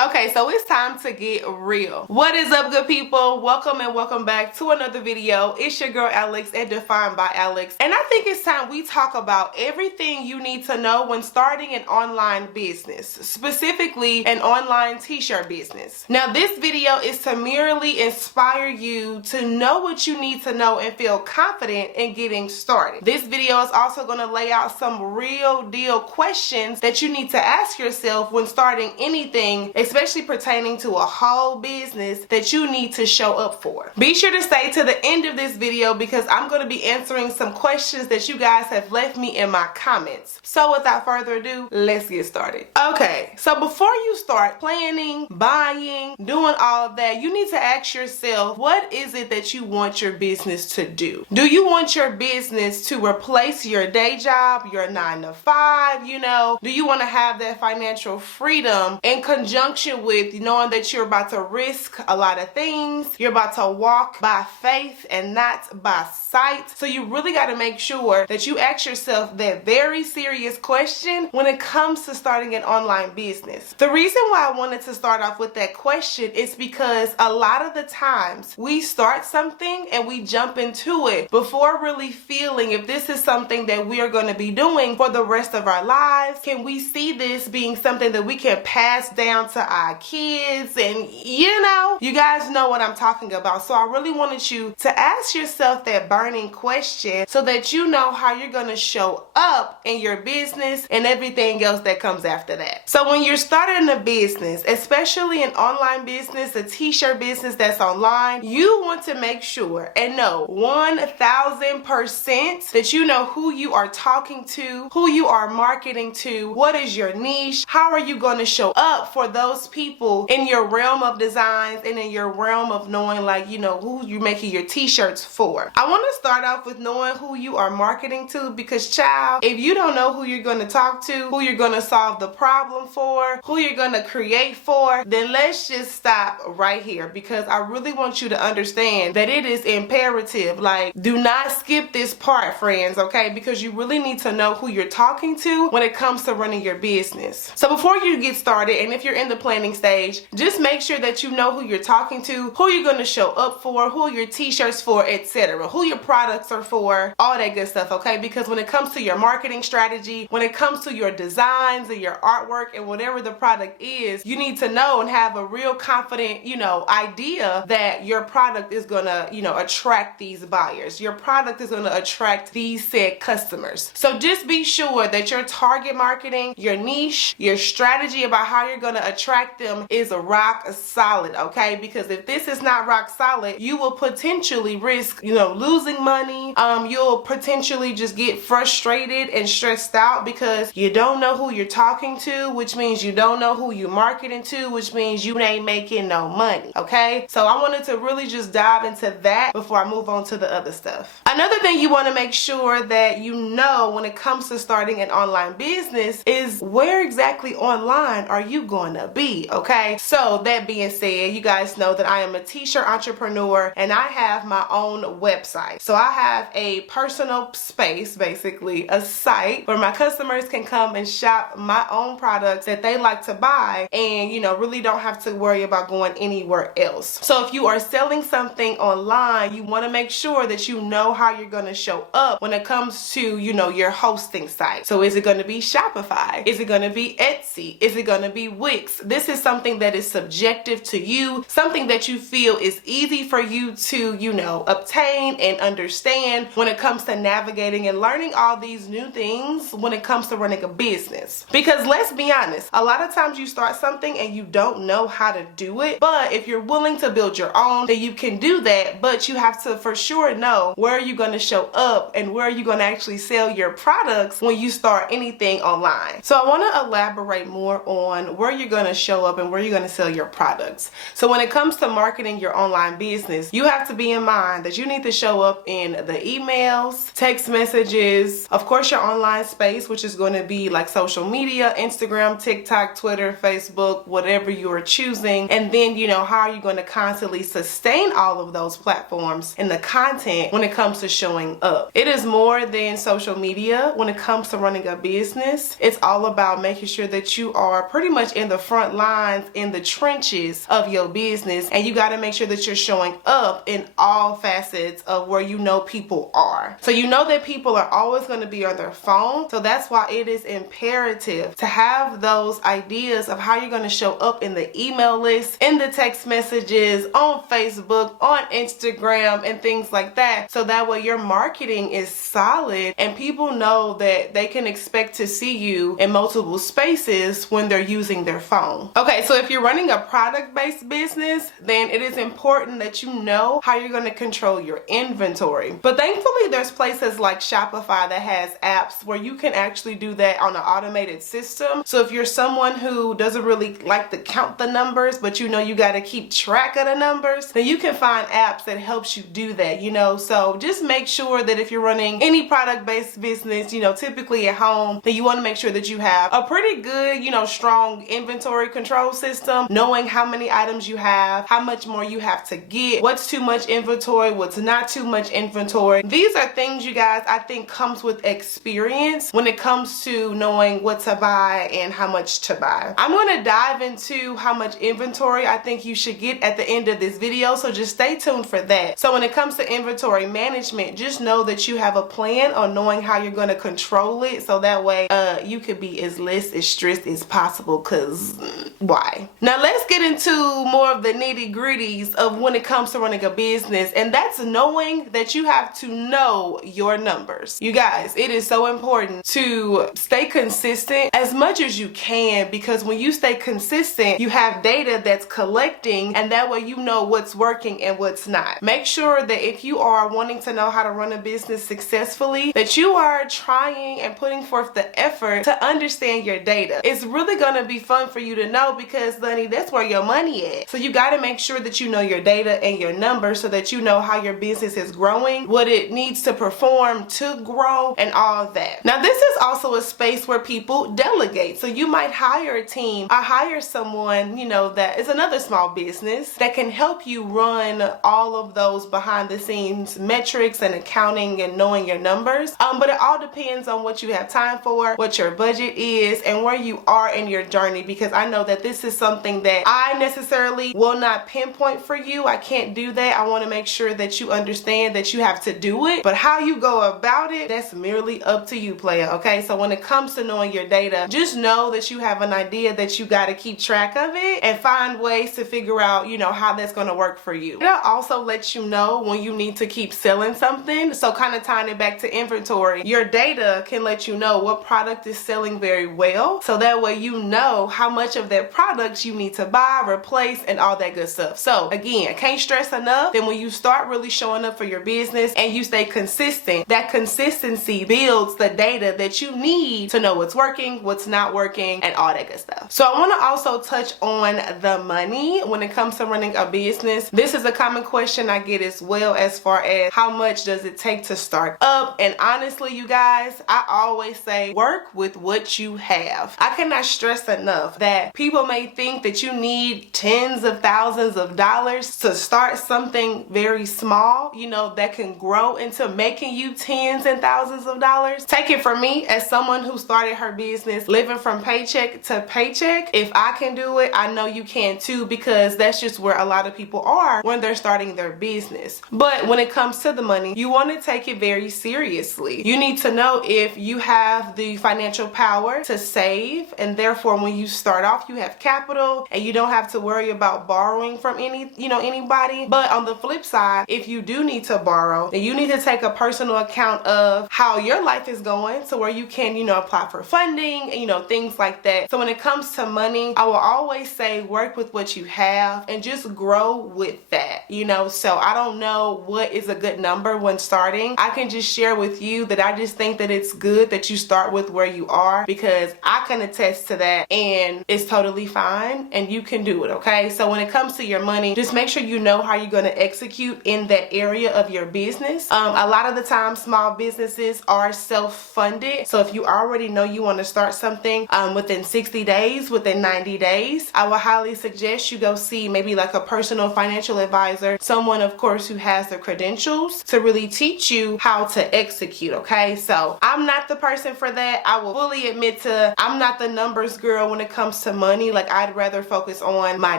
Okay, so it's time to get real. What is up, good people? Welcome and welcome back to another video. It's your girl Alex at Defined by Alex, and I think it's time we talk about everything you need to know when starting an online business, specifically an online t-shirt business. Now, this video is to merely inspire you to know what you need to know and feel confident in getting started. This video is also going to lay out some real deal questions that you need to ask yourself when starting anything, especially pertaining to a whole business that you need to show up for. Be sure to stay to the end of this video because I'm going to be answering some questions that you guys have left me in my comments. So without further ado, let's get started. Okay, so before you start planning, buying, doing all of that, you need to ask yourself, what is it that you want your business to do? Do you want your business to replace your day job, your 9-to-5, do you want to have that financial freedom in conjunction with knowing that you're about to risk a lot of things? You're about to walk by faith and not by sight. So you really got to make sure that you ask yourself that very serious question when it comes to starting an online business. The reason why I wanted to start off with that question is because a lot of the times we start something and we jump into it before really feeling if this is something that we are going to be doing for the rest of our lives. Can we see this being something that we can pass down to our kids? And you guys know what I'm talking about. So I really wanted you to ask yourself that burning question so that you know how you're going to show up in your business and everything else that comes after that. So when you're starting a business, especially an online business, a t-shirt business that's online, you want to make sure and know 1000% that you know who you are talking to, who you are marketing to, what is your niche, how are you going to show up for those people in your realm of designs and in your realm of knowing who you're making your t-shirts for. I want to start off with knowing who you are marketing to, because child, if you don't know who you're going to talk to, who you're going to solve the problem for, who you're going to create for, then let's just stop right here, because I really want you to understand that it is imperative. Do not skip this part, friends, okay? Because you really need to know who you're talking to when it comes to running your business. So before you get started, and if you're in the planning stage, just make sure that you know who you're talking to, who you're going to show up for, who your t-shirts for, etc., who your products are for, all that good stuff, okay? Because when it comes to your marketing strategy, when it comes to your designs and your artwork and whatever the product is, you need to know and have a real confident, idea that your product is going to, attract these buyers. Your product is going to attract these said customers. So just be sure that your target marketing, your niche, your strategy about how you're going to attract them is rock solid, okay? Because if this is not rock solid, you will potentially risk, losing money. You'll potentially just get frustrated and stressed out because you don't know who you're talking to, which means you don't know who you're marketing to, which means you ain't making no money, okay? So I wanted to really just dive into that before I move on to the other stuff. Another thing you want to make sure that you know when it comes to starting an online business is where exactly online are you going to be, okay? So that being said, you guys know that I am a t-shirt entrepreneur and I have my own website. So I have a personal space, basically a site where my customers can come and shop my own products that they like to buy and, really don't have to worry about going anywhere else. So if you are selling something online, you want to make sure that you know how you're going to show up when it comes to, your hosting site. So is it going to be Shopify? Is it going to be Etsy? Is it going to be Wix? This is something that is subjective to you, something that you feel is easy for you to, obtain and understand when it comes to navigating and learning all these new things when it comes to running a business. Because let's be honest, a lot of times you start something and you don't know how to do it, but if you're willing to build your own, then you can do that, but you have to for sure know where you're going to show up and where you're going to actually sell your products when you start anything online. So I want to elaborate more on where you're going to show up and where you're going to sell your products. So when it comes to marketing your online business, you have to be in mind that you need to show up in the emails, text messages, of course your online space, which is going to be like social media, Instagram, TikTok, Twitter, Facebook, whatever you are choosing. And then, how are you going to constantly sustain all of those platforms and the content when it comes to showing up? It is more than social media when it comes to running a business. It's all about making sure that you are pretty much in the front front lines, in the trenches of your business, and you got to make sure that you're showing up in all facets of where you know people are. So you know that people are always going to be on their phone, so that's why it is imperative to have those ideas of how you're going to show up in the email list, in the text messages, on Facebook, on Instagram, and things like that, so that way your marketing is solid and people know that they can expect to see you in multiple spaces when they're using their phone. Okay, so if you're running a product-based business, then it is important that you know how you're going to control your inventory. But thankfully, there's places like Shopify that has apps where you can actually do that on an automated system. So if you're someone who doesn't really like to count the numbers, but you know you got to keep track of the numbers, then you can find apps that helps you do that, you know. So just make sure that if you're running any product-based business, you know, typically at home, then you want to make sure that you have a pretty good, you know, strong inventory control system, knowing how many items you have, how much more you have to get, what's too much inventory, what's not too much inventory. These are things, you guys, I think comes with experience when it comes to knowing what to buy and how much to buy. I'm going to dive into how much inventory I think you should get at the end of this video, so just stay tuned for that. So when it comes to inventory management, just know that you have a plan on knowing how you're going to control it, so that way you could be as less as stressed as possible, because why? Now let's get into more of the nitty-gritties of when it comes to running a business, and that's knowing that you have to know your numbers. You guys, it is so important to stay consistent as much as you can, because when you stay consistent, you have data that's collecting, and that way you know what's working and what's not. Make sure that if you are wanting to know how to run a business successfully, that you are trying and putting forth the effort to understand your data. It's really gonna be fun for you to know, because honey, that's where your money is. So you got to make sure that you know your data and your numbers, so that you know how your business is growing, what it needs to perform to grow, and all of that. Now this is also a space where people delegate. So you might hire a team or hire someone, you know, that is another small business that can help you run all of those behind the scenes metrics and accounting and knowing your numbers. But it all depends on what you have time for, what your budget is, and where you are in your journey, because I know that this is something that I necessarily will not pinpoint for you. I can't do that. I want to make sure that you understand that you have to do it, but how you go about it, that's merely up to you, player. Okay, so when it comes to knowing your data, just know that you have an idea that you got to keep track of it and find ways to figure out, you know, how that's going to work for you. It'll also let you know when you need to keep selling something. So kind of tying it back to inventory, your data can let you know what product is selling very well, so that way you know how much of that product you need to buy, replace, and all that good stuff. So again, can't stress enough that when you start really showing up for your business and you stay consistent, that consistency builds the data that you need to know what's working, what's not working, and all that good stuff. So I want to also touch on the money when it comes to running a business. This is a common question I get as well, as far as how much does it take to start up. And honestly, you guys, I always say work with what you have. I cannot stress enough that people may think that you need tens of thousands of dollars to start something very small, you know, that can grow into making you tens and thousands of dollars. Take it from me, as someone who started her business living from paycheck to paycheck, if I can do it, I know you can too, because that's just where a lot of people are when they're starting their business. But when it comes to the money, you want to take it very seriously. You need to know if you have the financial power to save, and therefore when you start off you have capital and you don't have to worry about borrowing from anybody. But on the flip side, if you do need to borrow, then you need to take a personal account of how your life is going, so where you can, you know, apply for funding, you know, things like that. So when it comes to money, I will always say work with what you have and just grow with that, you know. So I don't know what is a good number when starting. I can just share with you that I just think that it's good that you start with where you are, because I can attest to that, and it's totally fine and you can do it. Okay, so when it comes to your money, just make sure you know how you're going to execute in that area of your business. A lot of the time small businesses are self-funded, so if you already know you want to start something within 60 days, within 90 days, I would highly suggest you go see maybe like a personal financial advisor, someone of course who has the credentials to really teach you how to execute. Okay, so I'm not the person for that. I will fully admit to I'm not the numbers girl when it comes to money, like I'd rather focus on my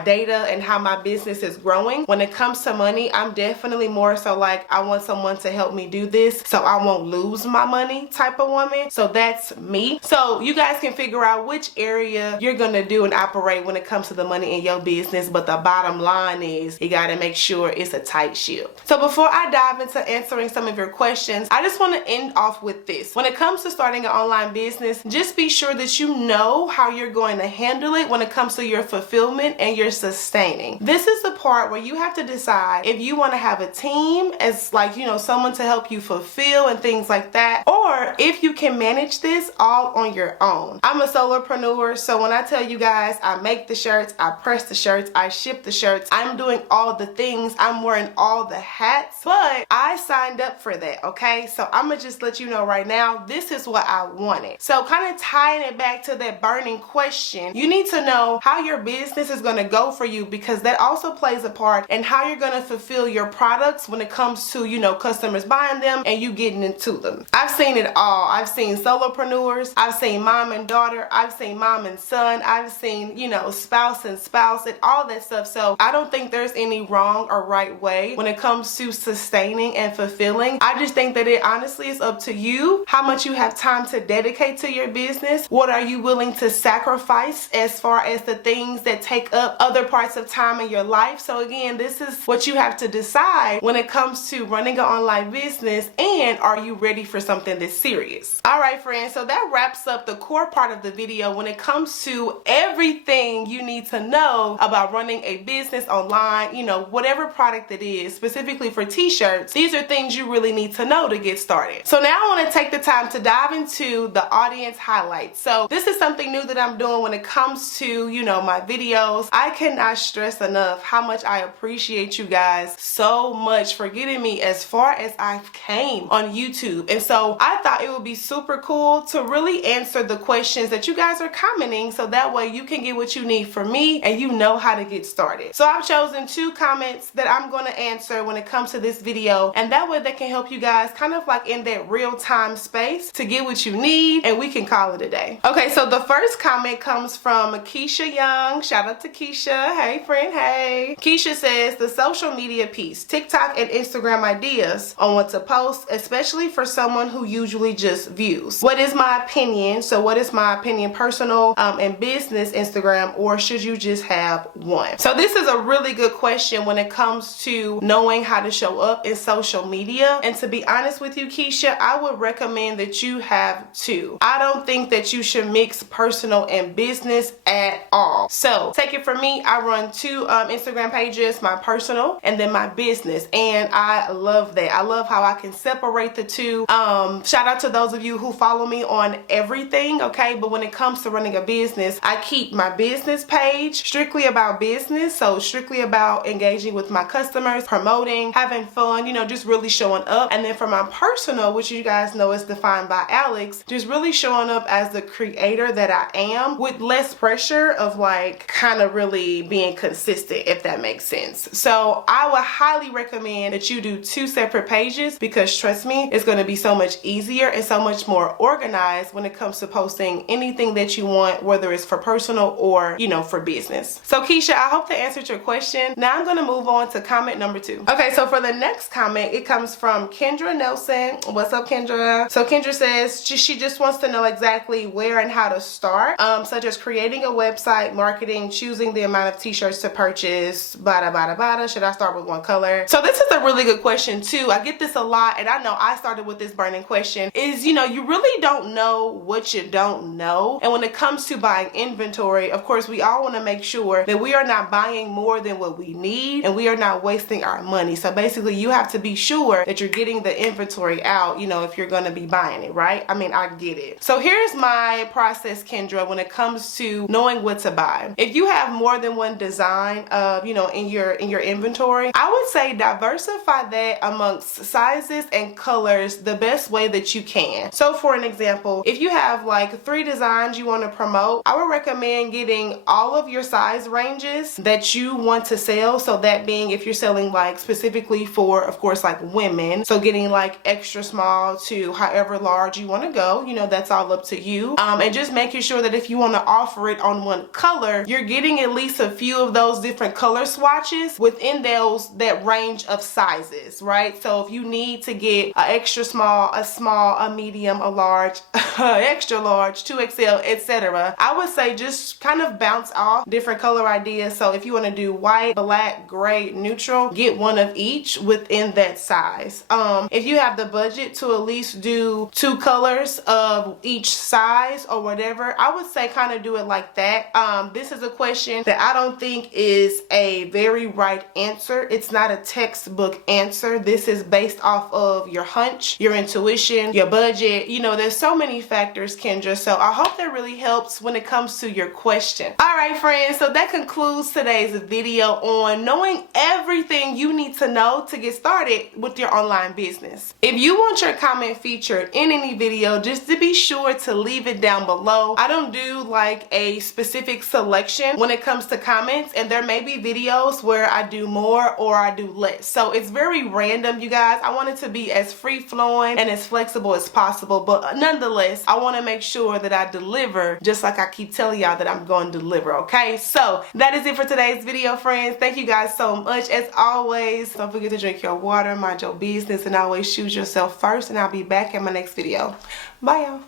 data and how my business is growing. When it comes to money, I'm definitely more so like I want someone to help me do this so I won't lose my money type of woman. So that's me. So you guys can figure out which area you're gonna do and operate when it comes to the money in your business, but the bottom line is you gotta make sure it's a tight ship. So before I dive into answering some of your questions, I just want to end off with this. When it comes to starting an online business, just be sure that you know how you're going to handle it when it comes to your fulfillment and your sustaining. This is the part where you have to decide if you want to have a team as like, you know, someone to help you fulfill and things like that, or if you can manage this all on your own. I'm a solopreneur, so when I tell you guys I make the shirts, I press the shirts, I ship the shirts, I'm doing all the things, I'm wearing all the hats, but I signed up for that, okay? So I'm gonna just let you know right now, this is what I wanted. So kind of tying it back to that burning question, you need to know how your business is gonna go for you, because that also plays a part in how you're gonna fulfill your products when it comes to, you know, customers buying them and you getting into them. I've seen it all. I've seen solopreneurs, I've seen mom and daughter, I've seen mom and son, I've seen, you know, spouse and spouse and all that stuff. So I don't think there's any wrong or right way when it comes to sustaining and fulfilling. I just think that it honestly is up to you how much you have time to dedicate to your business. What are you willing to sacrifice as far as the things that take up other parts of time in your life? So again, this is what you have to decide when it comes to running an online business, and are you ready for something that's serious? All right, friends, so that wraps up the core part of the video when it comes to everything you need to know about running a business online, you know, whatever product it is. Specifically for t-shirts, these are things you really need to know to get started. So now I want to take the time to dive into the audience highlights. So this is something new that I'm doing when it comes to, you know, my videos. I cannot stress enough how much I appreciate you guys so much for getting me as far as I've came on YouTube. And so I thought it would be super cool to really answer the questions that you guys are commenting, so that way you can get what you need from me and you know how to get started. So I've chosen 2 comments that I'm going to answer when it comes to this video, and that way they can help you guys kind of like in that real-time space to get what you need, and we can call it a day. Okay, so the first comment comes from Keisha Young. Shout out to Keisha. Hey friend, hey. Keisha says, the social media piece, TikTok and Instagram ideas on what to post, especially for someone who usually just views. What is my opinion? So what is my opinion, personal and business Instagram, or should you just have one? So this is a really good question when it comes to knowing how to show up in social media. And to be honest with you, Keisha, I would recommend that you have 2. I don't think that you should mix personal and business at all. So take it from me, I run 2 Instagram pages, my personal and then my business, and I love that. I love how I can separate the 2. Shout out to those of you who follow me on everything, okay? But when it comes to running a business, I keep my business page strictly about business, so strictly about engaging with my customers, promoting, having fun, you know, just really showing up. And then for my personal, which you guys know is defined by Alex, just really showing up as the creator that I am with less pressure of like kind of really being consistent, if that makes sense. So I would highly recommend that you do 2 separate pages, because trust me, it's going to be so much easier and so much more organized when it comes to posting anything that you want, whether it's for personal or, you know, for business. So Keisha, I hope that answered your question. Now I'm going to move on to comment number 2. Okay, so for the next comment, it comes from Kendra Nelson. What's up, Kendra? So Kendra says she just wants to know exactly where and how to start, such as creating a website, marketing, choosing the amount of t-shirts to purchase, bada bada bada. Should I start with one color? So this is a really good question too. I get this a lot, and I know I started with this burning question, is, you know, you really don't know what you don't know. And when it comes to buying inventory, of course, we all want to make sure that we are not buying more than what we need and we are not wasting our money. So basically you have to be sure that you're getting the inventory out, you know, if you're going to be buying it, right? I mean, I get it. So here's my process, Kendra, when it comes to knowing what to buy. If you have more than one design of, you know, in your inventory, I would say diversify that amongst sizes and colors the best way that you can. So for an example, if you have like 3 designs you want to promote, I would recommend getting all of your size ranges that you want to sell. So that being, if you're selling like specifically for, of course, like women, so getting like extra small to however large you want to go, you know, that's all up to you. And just making sure that if you want to offer offer it on one color, you're getting at least a few of those different color swatches within that range of sizes, right? So if you need to get an extra small, a medium, a large, extra large, 2XL, etc., I would say just kind of bounce off different color ideas. So if you want to do white, black, gray, neutral, get one of each within that size. If you have the budget to at least do 2 colors of each size or whatever, I would say kind of do it like that. This is a question that I don't think is a very right answer. It's not a textbook answer. This is based off of your hunch, your intuition, your budget. You know, there's so many factors, Kendra. So I hope that really helps when it comes to your question. All right, friends. So that concludes today's video on knowing everything you need to know to get started with your online business. If you want your comment featured in any video, just to be sure to leave it down below. I don't do like a specific selection when it comes to comments, and there may be videos where I do more or I do less. So it's very random, you guys. I want it to be as free-flowing and as flexible as possible, but nonetheless, I want to make sure that I deliver just like I keep telling y'all that I'm going to deliver, okay? So that is it for today's video, friends. Thank you guys so much. As always, don't forget to drink your water, mind your business, and always choose yourself first, and I'll be back in my next video. Bye, y'all.